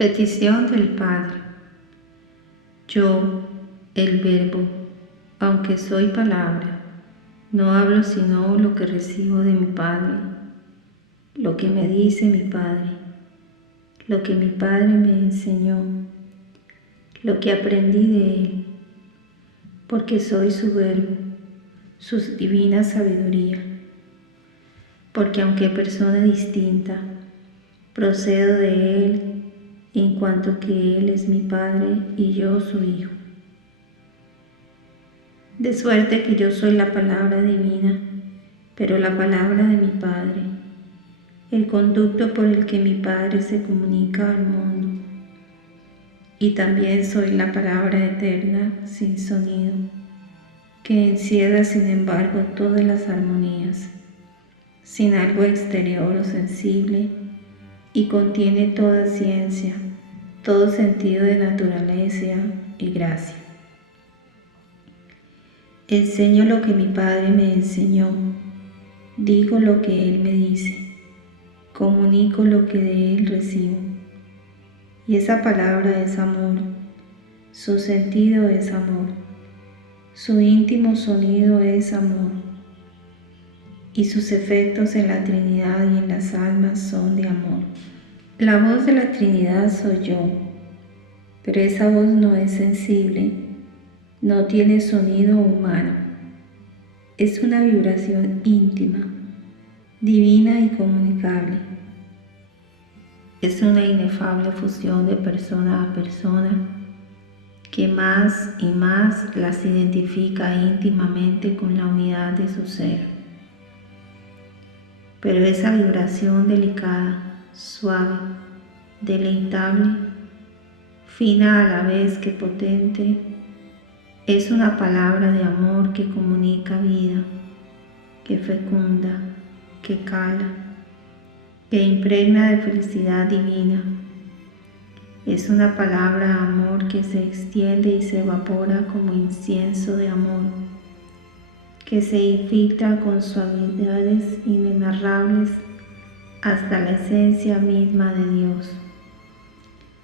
Petición del Padre. Yo, el Verbo, aunque soy palabra, no hablo sino lo que recibo de mi Padre, lo que me dice mi Padre, lo que mi Padre me enseñó, lo que aprendí de Él, porque soy su Verbo, su divina sabiduría, porque aunque persona distinta, procedo de Él en cuanto que Él es mi Padre y yo su Hijo. De suerte que yo soy la palabra divina, pero la palabra de mi Padre, el conducto por el que mi Padre se comunica al mundo. Y también soy la palabra eterna sin sonido, que encierra sin embargo todas las armonías, sin algo exterior o sensible, y contiene toda ciencia, todo sentido de naturaleza y gracia. Enseño lo que mi Padre me enseñó, digo lo que Él me dice, comunico lo que de Él recibo. Y esa palabra es amor, su sentido es amor, su íntimo sonido es amor, y sus efectos en la Trinidad y en las almas son de amor. La voz de la Trinidad soy yo, pero esa voz no es sensible, no tiene sonido humano. Es una vibración íntima, divina y comunicable. Es una inefable fusión de persona a persona que más y más las identifica íntimamente con la unidad de su ser. Pero esa vibración delicada, suave, deleitable, fina a la vez que potente, es una palabra de amor que comunica vida, que fecunda, que cala, que impregna de felicidad divina. Es una palabra amor que se extiende y se evapora como incienso de amor, que se infiltra con suavidades inenarrables hasta la esencia misma de Dios,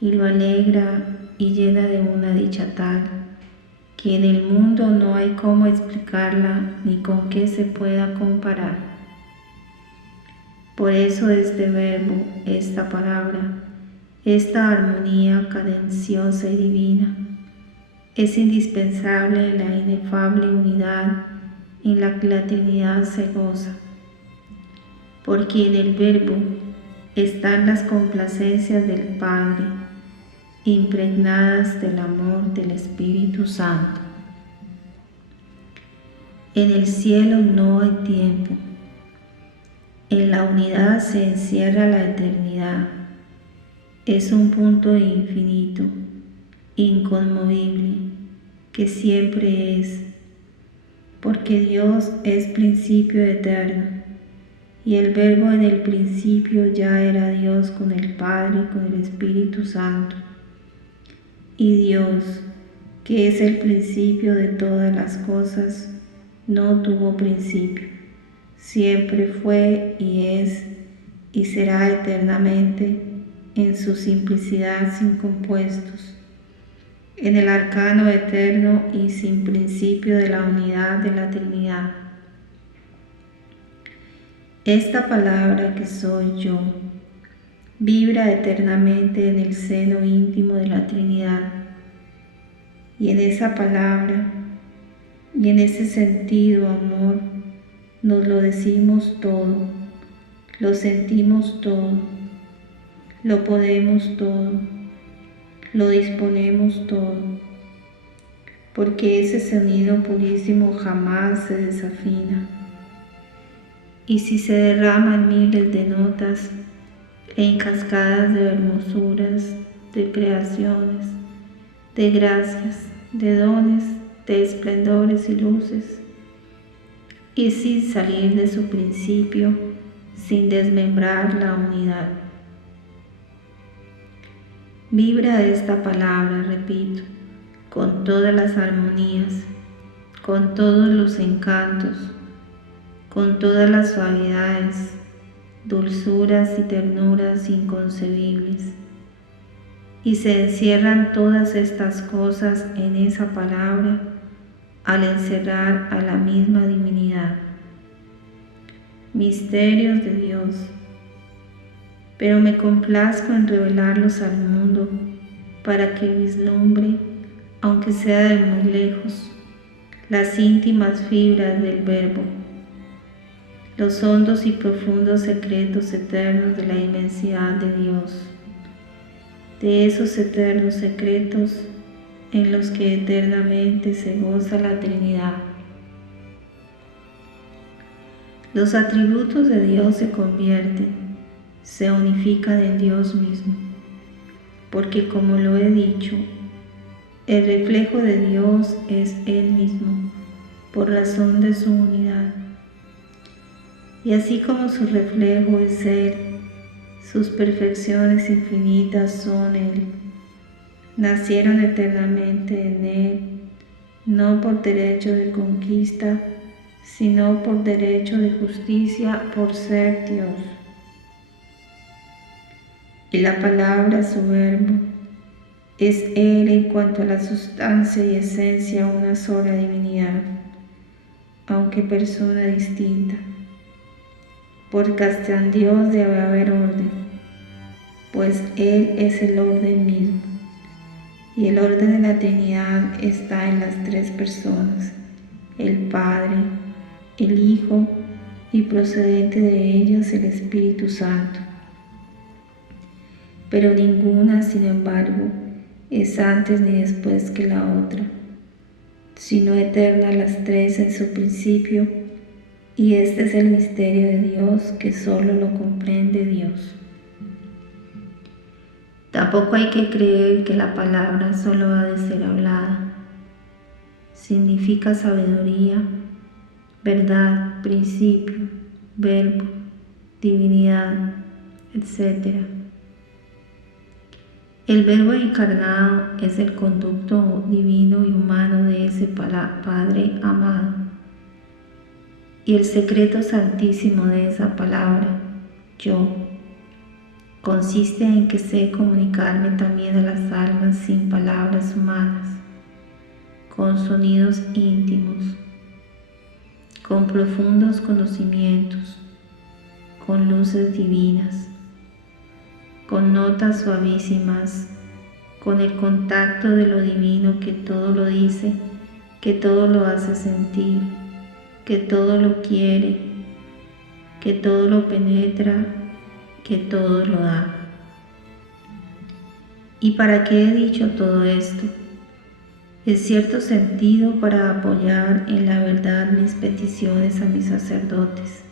y lo alegra y llena de una dicha tal que en el mundo no hay cómo explicarla ni con qué se pueda comparar. Por eso este verbo, esta palabra, esta armonía cadenciosa y divina, es indispensable en la inefable unidad en la que la Trinidad se goza, porque en el verbo están las complacencias del Padre, impregnadas del amor del Espíritu Santo. En el cielo no hay tiempo, en la unidad se encierra la eternidad, es un punto infinito, inconmovible, que siempre es, porque Dios es principio eterno, y el Verbo en el principio ya era Dios con el Padre y con el Espíritu Santo. Y Dios, que es el principio de todas las cosas, no tuvo principio, siempre fue y es y será eternamente en su simplicidad sin compuestos, en el arcano eterno y sin principio de la unidad de la Trinidad. Esta palabra que soy yo vibra eternamente en el seno íntimo de la Trinidad, y en esa palabra y en ese sentido amor nos lo decimos todo, lo sentimos todo, lo podemos todo, lo disponemos todo, porque ese sonido purísimo jamás se desafina, y si se derraman miles de notas en cascadas de hermosuras, de creaciones, de gracias, de dones, de esplendores y luces, y sin salir de su principio, sin desmembrar la unidad. Vibra esta palabra, repito, con todas las armonías, con todos los encantos, con todas las suavidades, dulzuras y ternuras inconcebibles, y se encierran todas estas cosas en esa palabra al encerrar a la misma divinidad. Misterios de Dios. Pero me complazco en revelarlos al mundo para que vislumbre, aunque sea de muy lejos, las íntimas fibras del Verbo, los hondos y profundos secretos eternos de la inmensidad de Dios, de esos eternos secretos en los que eternamente se goza la Trinidad. Los atributos de Dios se convierten, se unifican en Dios mismo, porque como lo he dicho, el reflejo de Dios es Él mismo, por razón de su unidad. Y así como su reflejo es Él, sus perfecciones infinitas son Él. Nacieron eternamente en Él, no por derecho de conquista, sino por derecho de justicia, por ser Dios. Y la palabra, su verbo, es Él en cuanto a la sustancia y esencia una sola divinidad, aunque persona distinta. Porque hasta en Dios debe haber orden, pues Él es el orden mismo, y el orden de la Trinidad está en las tres personas, el Padre, el Hijo y procedente de ellos el Espíritu Santo. Pero ninguna, sin embargo, es antes ni después que la otra, sino eterna las tres en su principio, y este es el misterio de Dios que solo lo comprende Dios. Tampoco hay que creer que la palabra solo ha de ser hablada. Significa sabiduría, verdad, principio, verbo, divinidad, etc. El Verbo encarnado es el conducto divino y humano de ese Padre amado. Y el secreto santísimo de esa palabra, yo, consiste en que sé comunicarme también a las almas sin palabras humanas, con sonidos íntimos, con profundos conocimientos, con luces divinas, con notas suavísimas, con el contacto de lo divino que todo lo dice, que todo lo hace sentir, que todo lo quiere, que todo lo penetra, que todo lo da. ¿Y para qué he dicho todo esto? En cierto sentido, para apoyar en la verdad mis peticiones a mis sacerdotes,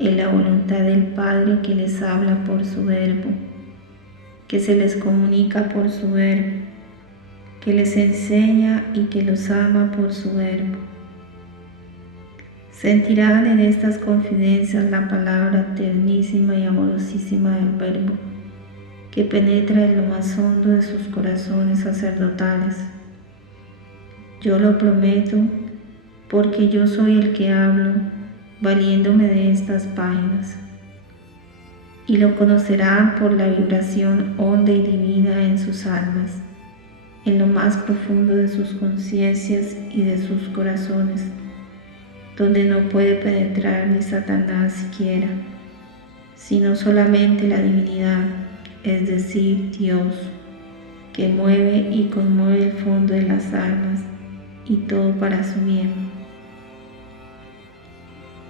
en la voluntad del Padre que les habla por su verbo, que se les comunica por su verbo, que les enseña y que los ama por su verbo. Sentirán en estas confidencias la palabra ternísima y amorosísima del Verbo, que penetra en lo más hondo de sus corazones sacerdotales. Yo lo prometo, porque yo soy el que hablo, valiéndome de estas páginas. Y lo conocerán por la vibración honda y divina en sus almas, en lo más profundo de sus conciencias y de sus corazones, donde no puede penetrar ni Satanás siquiera, sino solamente la divinidad, es decir, Dios, que mueve y conmueve el fondo de las almas, y todo para su bien.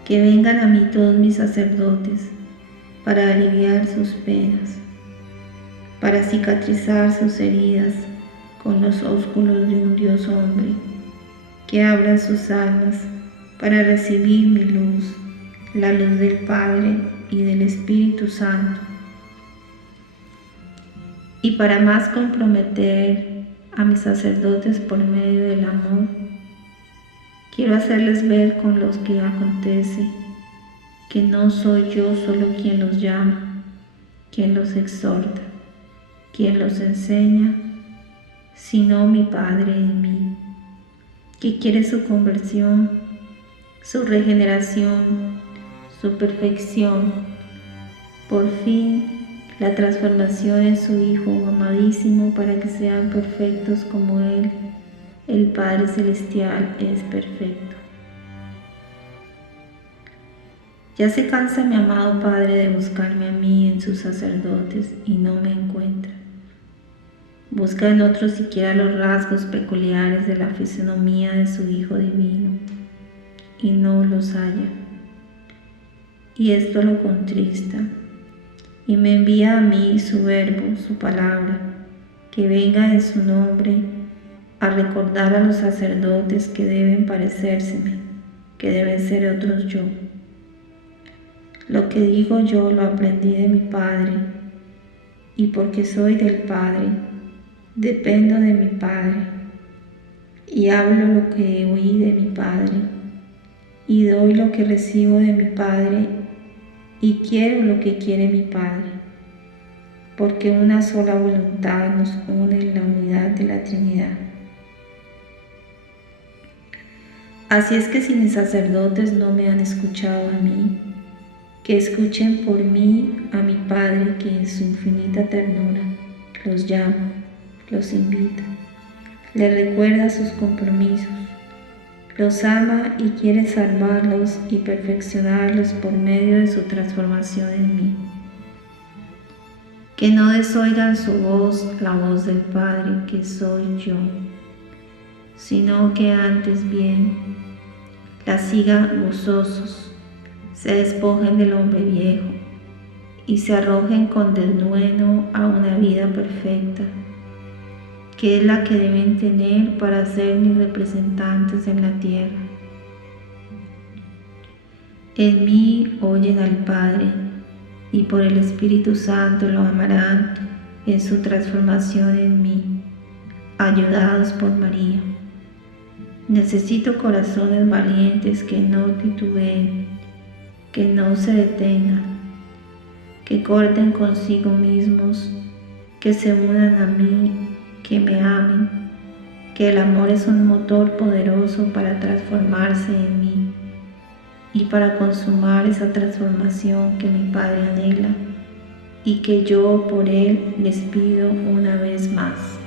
Que vengan a mí todos mis sacerdotes, para aliviar sus penas, para cicatrizar sus heridas con los ósculos de un Dios hombre, que abran sus almas para recibir mi luz, la luz del Padre y del Espíritu Santo. Y para más comprometer a mis sacerdotes por medio del amor, quiero hacerles ver con los que acontece que no soy yo solo quien los llama, quien los exhorta, quien los enseña, sino mi Padre en mí, que quiere su conversión, su regeneración, su perfección, por fin la transformación en su Hijo amadísimo para que sean perfectos como Él, el Padre Celestial, es perfecto. Ya se cansa mi amado Padre de buscarme a mí en sus sacerdotes y no me encuentra. Busca en otros siquiera los rasgos peculiares de la fisonomía de su Hijo Divino y no los halla. Y esto lo contrista y me envía a mí su verbo, su palabra, que venga en su nombre a recordar a los sacerdotes que deben parecérseme, que deben ser otros yo. Lo que digo yo lo aprendí de mi Padre, y porque soy del Padre, dependo de mi Padre, y hablo lo que oí de mi Padre, y doy lo que recibo de mi Padre, y quiero lo que quiere mi Padre, porque una sola voluntad nos une en la unidad de la Trinidad. Así es que si mis sacerdotes no me han escuchado a mí, que escuchen por mí a mi Padre, que en su infinita ternura los llama, los invita, les recuerda sus compromisos, los ama y quiere salvarlos y perfeccionarlos por medio de su transformación en mí. Que no desoigan su voz, la voz del Padre, que soy yo, sino que antes bien la sigan gozosos, se despojen del hombre viejo y se arrojen con denuedo a una vida perfecta, que es la que deben tener para ser mis representantes en la tierra. En mí oyen al Padre y por el Espíritu Santo lo amarán en su transformación en mí, ayudados por María. Necesito corazones valientes que no titubeen, que no se detengan, que corten consigo mismos, que se unan a mí, que me amen, que el amor es un motor poderoso para transformarse en mí y para consumar esa transformación que mi Padre anhela y que yo por Él les pido una vez más.